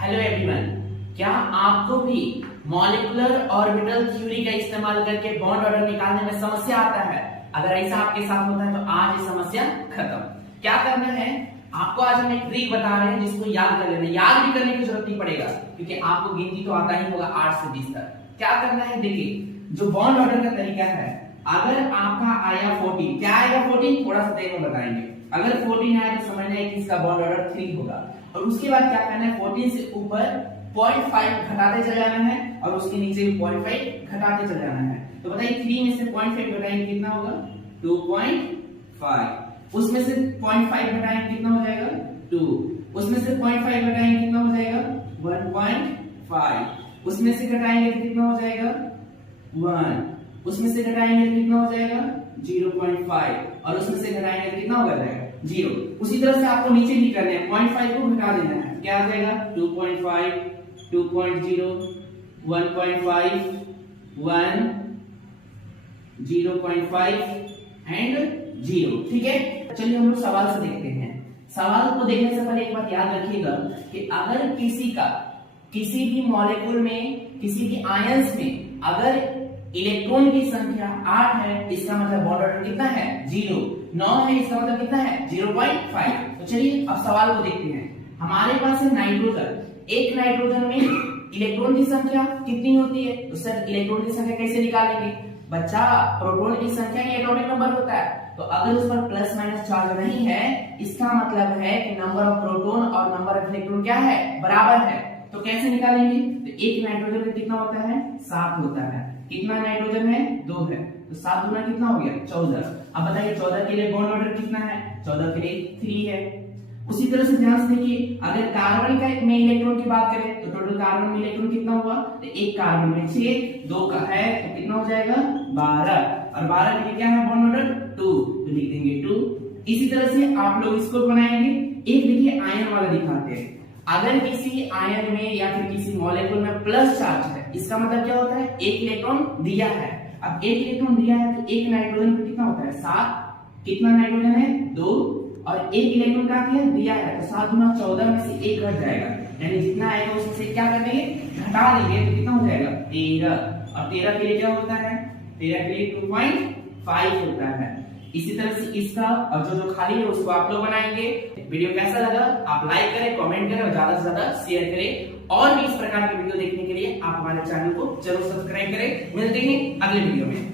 Hello everyone, क्या आपको भी मॉलिक्यूलर ऑर्बिटल थ्योरी का इस्तेमाल करके बॉन्ड ऑर्डर निकालने में समस्या आता है? अगर ऐसा आपके साथ होता है तो आज ये समस्या खत्म। क्या करना है, आपको आज हम एक ट्रिक बता रहे हैं जिसको याद कर लेना। याद भी करने की जरूरत नहीं पड़ेगा क्योंकि आपको गिनती तो आता ही होगा 8 से 20 तक। क्या करना है, देखिए जो बॉन्ड ऑर्डर का तरीका है, अगर आपका आया 14, क्या आएगा 14 थोड़ा सा देर में बताएंगे। अगर 14 आया तो समझना है कि इसका बॉन्ड ऑर्डर 3 होगा। और उसके बाद क्या करना है, 14 से ऊपर 0.5 घटाते चले जाना है और उसके नीचे भी 0.5 घटाते चले जाना है। तो बताइए 3 में से 0.5 घटाएंगे कितना होगा, 2.5। उसमें से 0.5 घटाएंगे कितना हो जाएगा, 2। उसमें से 0.5 घटाएंगे कितना हो जाएगा, 1.5। उसमें से घटाएंगे कितना हो जाएगा, 1। उसमें से घटाएंगे कितना हो जाएगा, 0.5। और उसमें से घटाएंगे कितना हो जाएगा, 0। उसी तरह से आपको नीचे भी करना है, 0.5 को घटा देना है। क्या आ जाएगा, 2.5, 2.0, 1.5, 1, 0.5 एंड 0। ठीक है, चलिए हम लोग सवाल से देखते हैं। सवाल को देखने से पहले एक बात याद रखिएगा कि अगर किसी भी मॉलिक्यूल में, किसी भी आयंस में अगर इलेक्ट्रॉन की संख्या 8 है, इसका मतलब बॉन्ड ऑर्डर कितना है, 0। 9 है, इसका मतलब कितना है, 0.5। तो चलिए अब सवाल को देखते हैं। हमारे पास है नाइट्रोजन। एक नाइट्रोजन में इलेक्ट्रॉन की संख्या कितनी होती है, तो सर इलेक्ट्रॉन की संख्या कैसे निकालेंगे बच्चा, प्रोटॉन की संख्या ही एटॉमिक नंबर होता है। तो अगर उस पर प्लस माइनस चार्ज नहीं है, इसका मतलब है कि नंबर ऑफ प्रोटॉन और नंबर ऑफ इलेक्ट्रॉन क्या है, बराबर है। तो कैसे निकालेंगे, तो एक नाइट्रोजन में कितना होता है, 7 होता है। कितना नाइट्रोजन है, 2 है, तो 7 गुना कितना हो गया, 14। अब बताइए 14 के लिए बॉन्ड ऑर्डर कितना है, 14 के लिए 3 है। उसी तरह से ध्यान से देखिए, अगर कार्बन का में इलेक्ट्रॉन की बात करें तो टोटल कार्बन में इलेक्ट्रॉन कितना हुआ, तो एक कार्बन में 6, 2 का है तो कितना हो जाएगा, 12। और 12 के लिए क्या है बॉन्ड ऑर्डर, 2, तो लिख देंगे 2। इसी तरह से आप लोग इसको बनाएंगे। एक देखिए आयन वाला दिखाते हैं। अगर किसी आयन में या फिर किसी मॉलिक्यूल में प्लस चार्ज है, इसका मतलब क्या होता है, एक इलेक्ट्रॉन दिया है। अब एक इलेक्ट्रॉन दिया है तो एक नाइट्रोजन पे कितना होता है, 7। कितना नाइट्रोजन है, 2। और एक इलेक्ट्रॉन का दिया है तो 7 गुना 14 में से 1 घट जाएगा, यानी जितना आएगा उसमें से क्या कर देंगे, घटा देंगे, तो कितना हो जाएगा, 13। और 13 के लिए क्या होता है, 13 के लिए 2.5 होता है। इसी तरह से इसका और जो खाली है उसको आप लोग बनाएंगे। वीडियो कैसा लगा आप लाइक करें, कमेंट करें और ज्यादा से ज्यादा शेयर करें। और भी इस प्रकार के वीडियो देखने के लिए आप हमारे चैनल को जरूर सब्सक्राइब करें। मिलते हैं अगले वीडियो में।